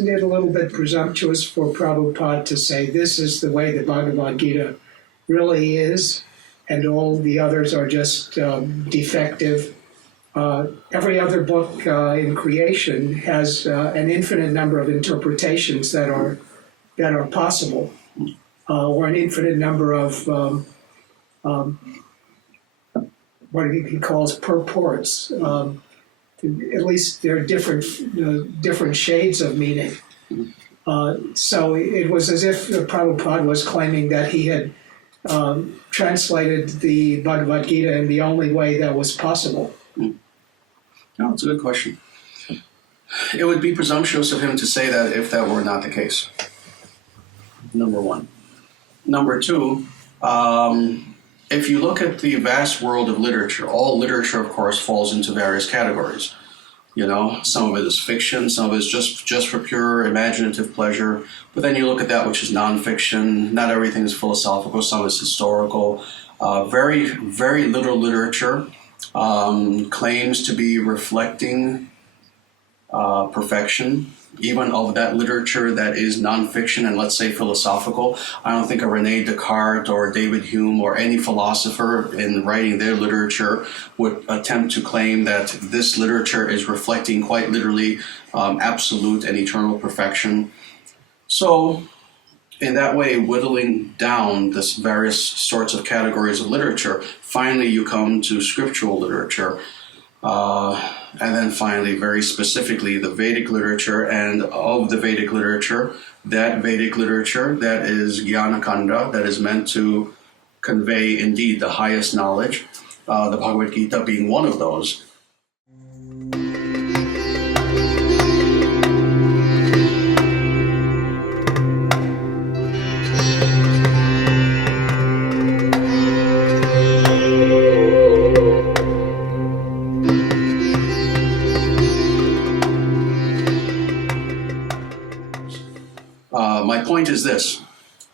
isn't it a little bit presumptuous for Prabhupada to say this is the way the Bhagavad Gita really is, and all the others are just defective? Every other book in creation has an infinite number of interpretations that are possible, or an infinite number of what he calls purports. At least there are different shades of meaning. So it was as if Prabhupada was claiming that he had translated the Bhagavad Gita in the only way that was possible. No, it's a good question. It would be presumptuous of him to say that if that were not the case. Number one. Number two, if you look at the vast world of literature, all literature, of course, falls into various categories. You know, some of it is fiction, some of it is just for pure imaginative pleasure. But then you look at that which is nonfiction. Not everything is philosophical, some is historical. Very, very little literature claims to be reflecting perfection, even of that literature that is nonfiction and, let's say, philosophical. I don't think a René Descartes or David Hume or any philosopher in writing their literature would attempt to claim that this literature is reflecting quite literally absolute and eternal perfection. So, in that way, whittling down this various sorts of categories of literature, finally you come to scriptural literature. And then finally, very specifically, the Vedic literature, and of the Vedic literature that is Jnana-kanda, that is meant to convey indeed the highest knowledge, the Bhagavad Gita being one of those. My point is this,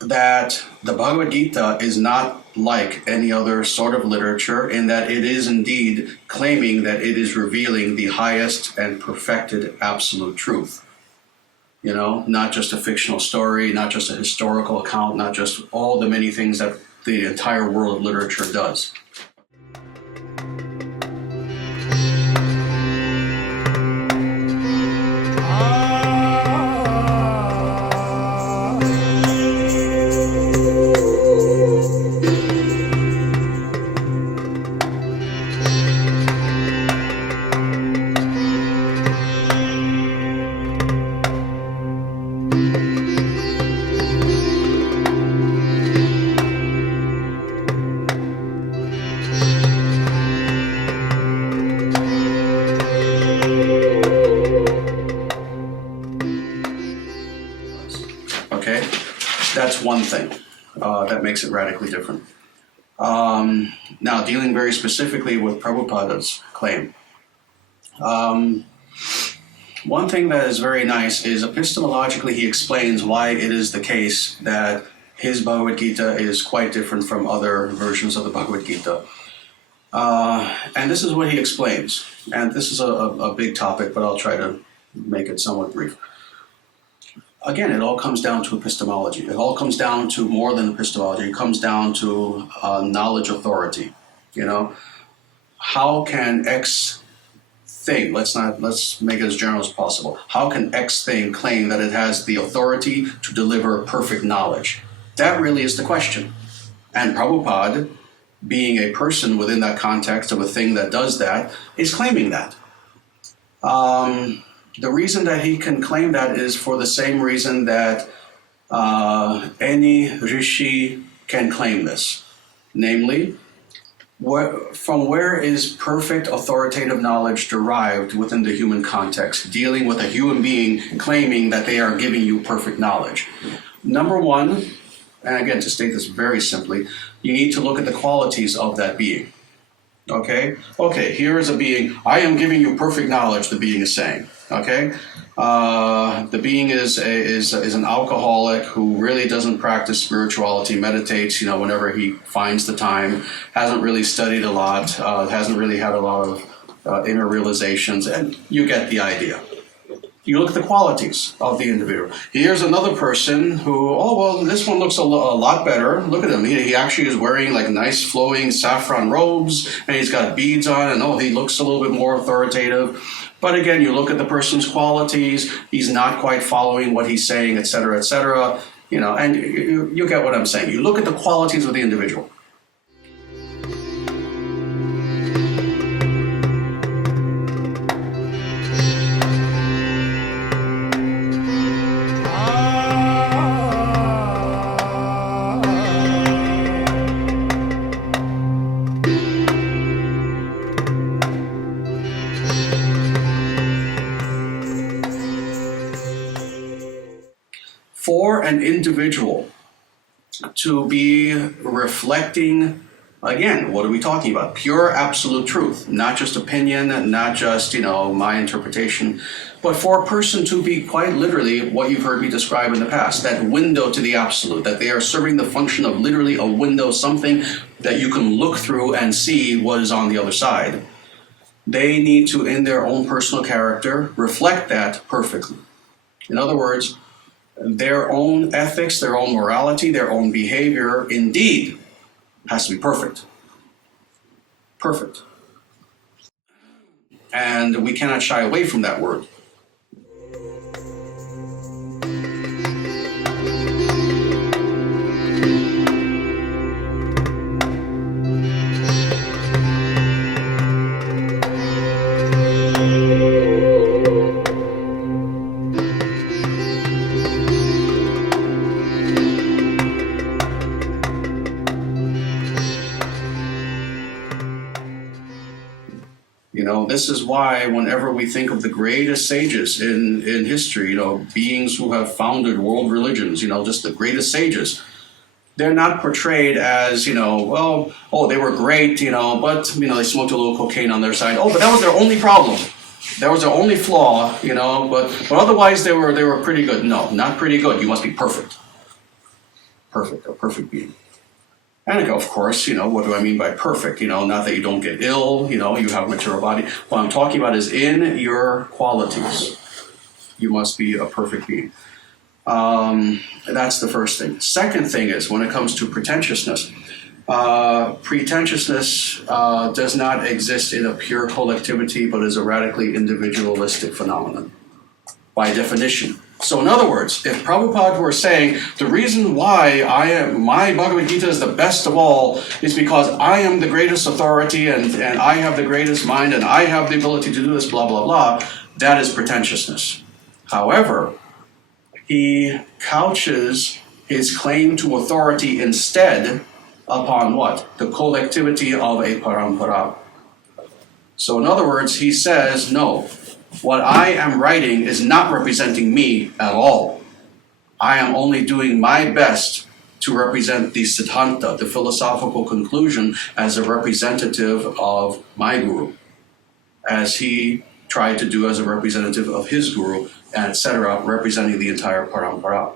that the Bhagavad Gita is not like any other sort of literature in that it is indeed claiming that it is revealing the highest and perfected absolute truth. You know, not just a fictional story, not just a historical account, not just all the many things that the entire world of literature does. That's one thing that makes it radically different. Now, dealing very specifically with Prabhupada's claim. One thing that is very nice is epistemologically he explains why it is the case that his Bhagavad Gita is quite different from other versions of the Bhagavad Gita. And this is what he explains. And this is a big topic, but I'll try to make it somewhat brief. Again, it all comes down to epistemology. It all comes down to more than epistemology. It comes down to knowledge authority. You know, how can X thing, let's make it as general as possible. How can X thing claim that it has the authority to deliver perfect knowledge? That really is the question. And Prabhupada, being a person within that context of a thing that does that, is claiming that. The reason that he can claim that is for the same reason that any rishi can claim this. Namely, from where is perfect authoritative knowledge derived within the human context, dealing with a human being claiming that they are giving you perfect knowledge? Number one, and again, to state this very simply, you need to look at the qualities of that being. Okay, here is a being, I am giving you perfect knowledge, the being is saying. Okay, the being is an alcoholic who really doesn't practice spirituality, meditates, whenever he finds the time, hasn't really studied a lot, hasn't really had a lot of inner realizations, and you get the idea. You look at the qualities of the individual. Here's another person who, oh, well, this one looks a lot better. Look at him. He actually is wearing like nice flowing saffron robes, and he's got beads on, and oh, he looks a little bit more authoritative. But again, you look at the person's qualities, he's not quite following what he's saying, et cetera, and you get what I'm saying. You look at the qualities of the individual. For an individual to be reflecting, again, what are we talking about? Pure absolute truth, not just opinion, not just, my interpretation, but for a person to be quite literally what you've heard me describe in the past, that window to the absolute, that they are serving the function of literally a window, something that you can look through and see what is on the other side. They need to, in their own personal character, reflect that perfectly. In other words, their own ethics, their own morality, their own behavior, indeed, has to be perfect. Perfect. And we cannot shy away from that word. This is why whenever we think of the greatest sages in history, beings who have founded world religions, just the greatest sages, they're not portrayed as, they were great, but, they smoked a little cocaine on their side. Oh, but that was their only problem. That was their only flaw, but otherwise they were pretty good. No, not pretty good. You must be perfect. Perfect, a perfect being. And of course, what do I mean by perfect? Not that you don't get ill, you have a material body. What I'm talking about is in your qualities. You must be a perfect being. That's the first thing. Second thing is, when it comes to pretentiousness, pretentiousness does not exist in a pure collectivity, but is a radically individualistic phenomenon, by definition. So in other words, if Prabhupada were saying, the reason why my Bhagavad Gita is the best of all is because I am the greatest authority and I have the greatest mind and I have the ability to do this, blah, blah, blah, that is pretentiousness. However, he couches his claim to authority instead upon what? The collectivity of a parampara. So in other words, he says, no. What I am writing is not representing me at all. I am only doing my best to represent the Siddhanta, the philosophical conclusion, as a representative of my guru, as he tried to do as a representative of his guru, and etc., representing the entire parampara.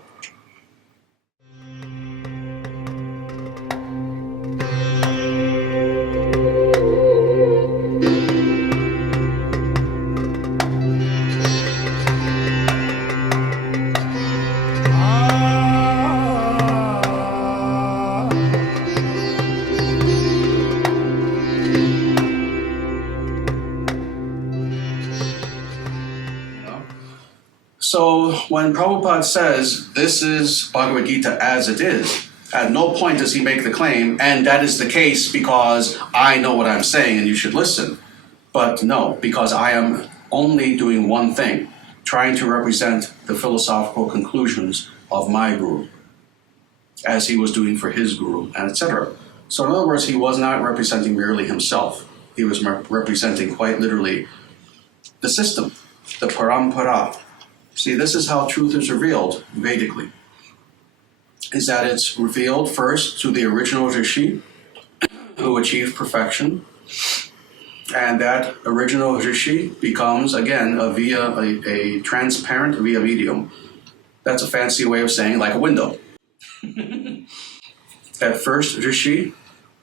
So when Prabhupada says, this is Bhagavad Gita as it is, at no point does he make the claim, and that is the case because I know what I'm saying and you should listen. But no, because I am only doing one thing, trying to represent the philosophical conclusions of my guru, as he was doing for his guru, and etc. So in other words, he was not representing merely himself. He was representing quite literally the system, the parampara. See, this is how truth is revealed Vedically. Is that it's revealed first to the original Rishi who achieved perfection, and that original Rishi becomes, again, a transparent via medium. That's a fancy way of saying like a window. That first Rishi,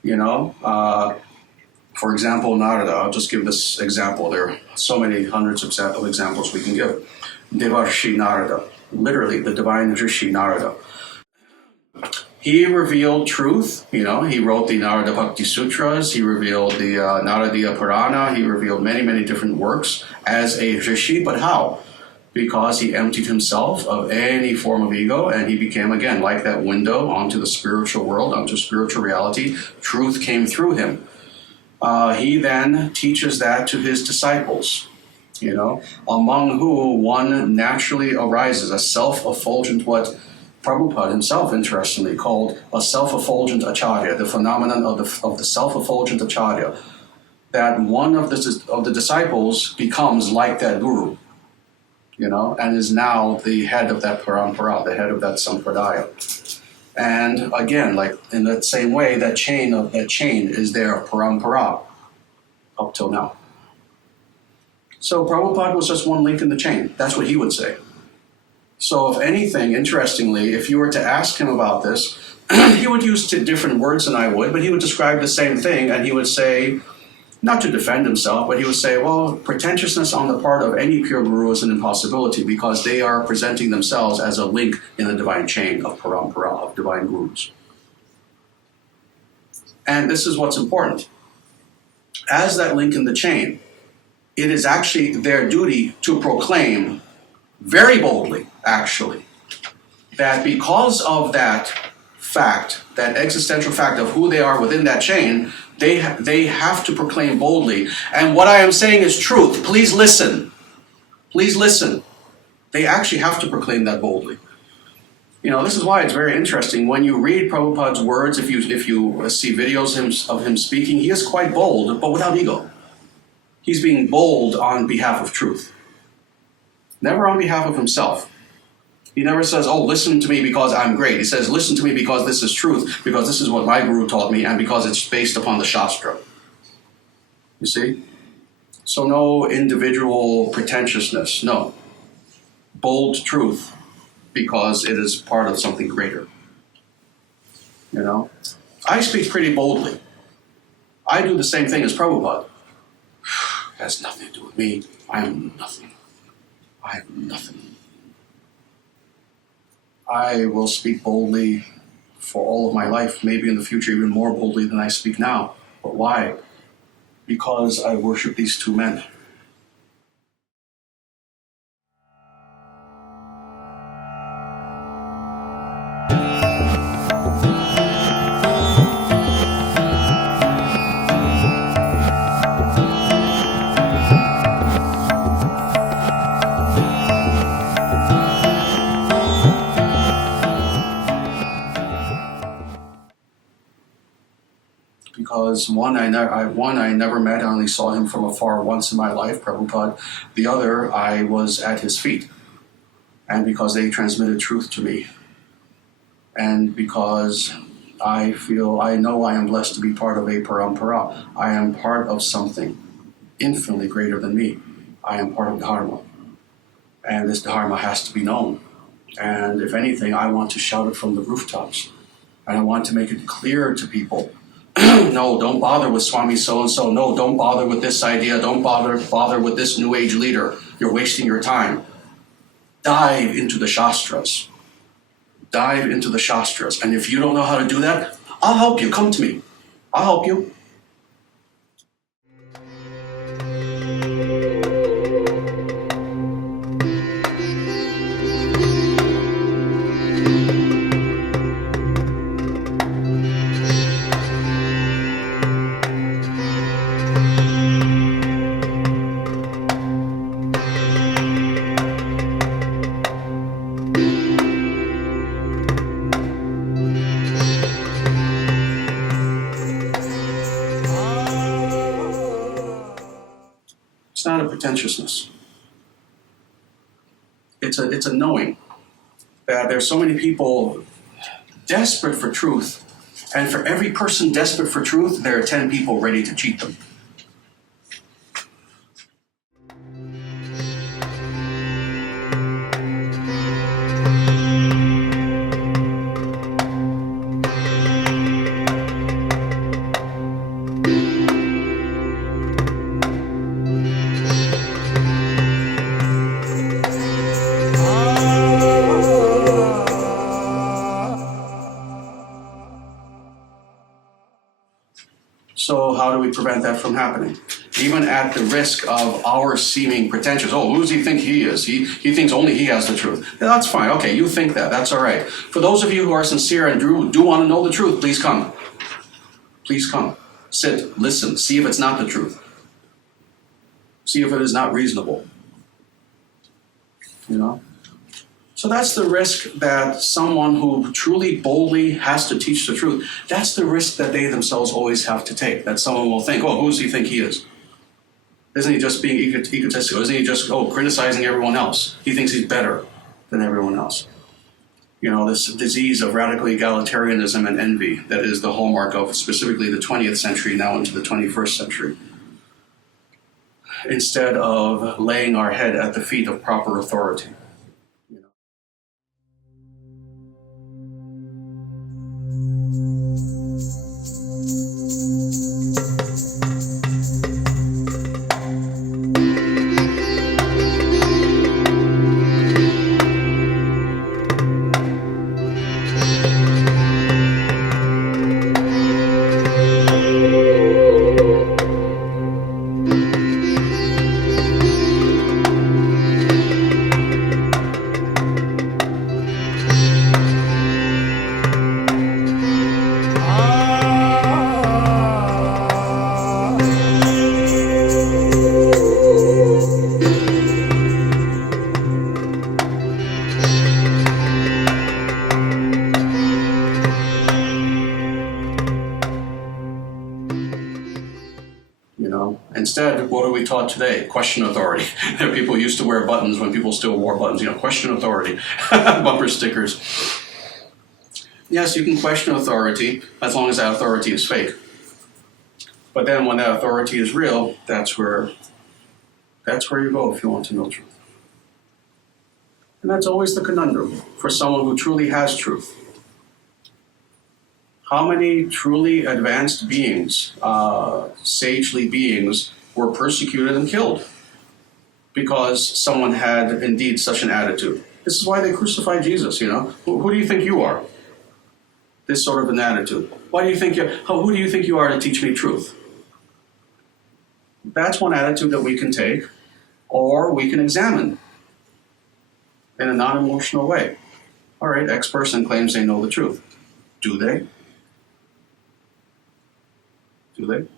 for example, Narada, I'll just give this example. There are so many hundreds of examples we can give. Devarshi Narada, literally the divine Rishi Narada. He revealed truth, he wrote the Narada Bhakti Sutras, he revealed the Naradiya Purana, he revealed many, many different works as a Rishi, but how? Because he emptied himself of any form of ego, and he became, again, like that window onto the spiritual world, onto spiritual reality. Truth came through him. He then teaches that to his disciples, among who one naturally arises, a self-effulgent, what Prabhupada himself, interestingly, called a self-effulgent Acharya, the phenomenon of the self-effulgent Acharya, that one of the disciples becomes like that guru, and is now the head of that parampara, the head of that sampradaya. And again, like in that same way, that chain is there, parampara, up till now. So Prabhupada was just one link in the chain. That's what he would say. So if anything, interestingly, if you were to ask him about this, he would use different words than I would, but he would describe the same thing, and he would say, not to defend himself, but he would say, well, pretentiousness on the part of any pure guru is an impossibility because they are presenting themselves as a link in the divine chain of parampara, of divine gurus. And this is what's important. As that link in the chain, it is actually their duty to proclaim very boldly, actually, that because of that fact, that existential fact of who they are within that chain, they have to proclaim boldly. And what I am saying is truth. Please listen. Please listen. They actually have to proclaim that boldly. This is why it's very interesting. When you read Prabhupada's words, if you see videos of him speaking, he is quite bold, but without ego. He's being bold on behalf of truth. Never on behalf of himself. He never says, oh, listen to me because I'm great. He says, listen to me because this is truth, because this is what my guru taught me, and because it's based upon the Shastra. You see? So no individual pretentiousness, no. Bold truth, because it is part of something greater. I speak pretty boldly. I do the same thing as Prabhupada. It has nothing to do with me. I am nothing. I am nothing. I will speak boldly for all of my life, maybe in the future even more boldly than I speak now. But why? Because I worship these two men. Because one I never met, I only saw him from afar once in my life, Prabhupada. The other, I was at his feet. And because they transmitted truth to me. And because I know I am blessed to be part of a parampara. I am part of something infinitely greater than me. I am part of Dharma. And this Dharma has to be known. And if anything, I want to shout it from the rooftops. And I want to make it clear to people. No, don't bother with Swami so-and-so. No, don't bother with this idea. Don't bother with this New Age leader. You're wasting your time. Dive into the Shastras. Dive into the Shastras. And if you don't know how to do that, I'll help you. Come to me. I'll help you. It's not a pretentiousness. It's a knowing that there's so many people desperate for truth, and for every person desperate for truth, there are 10 people ready to cheat them. do we prevent that from happening? Even at the risk of our seeming pretensions. Oh, who does he think he is? He thinks only he has the truth. Yeah, that's fine. Okay, you think that. That's all right. For those of you who are sincere and do want to know the truth, please come. Please come. Sit, listen, see if it's not the truth. See if it is not reasonable. You know? So that's the risk that someone who truly boldly has to teach the truth, that's the risk that they themselves always have to take. That someone will think, oh, who does he think he is? Isn't he just being egotistical? Isn't he just, criticizing everyone else? He thinks he's better than everyone else. You know, this disease of radical egalitarianism and envy that is the hallmark of specifically the 20th century, now into the 21st century. Instead of laying our head at the feet of proper authority. Instead, what are we taught today? Question authority. People used to wear buttons when people still wore buttons. Question authority. Bumper stickers. Yes, you can question authority as long as that authority is fake. But then when that authority is real, that's where you go if you want to know truth. And that's always the conundrum for someone who truly has truth. How many truly advanced beings, sagely beings, were persecuted and killed because someone had indeed such an attitude? This is why they crucified Jesus, Who do you think you are? This sort of an attitude. Who do you think you are to teach me truth? That's one attitude that we can take, or we can examine in a non-emotional way. All right, X person claims they know the truth. Do they? Do they?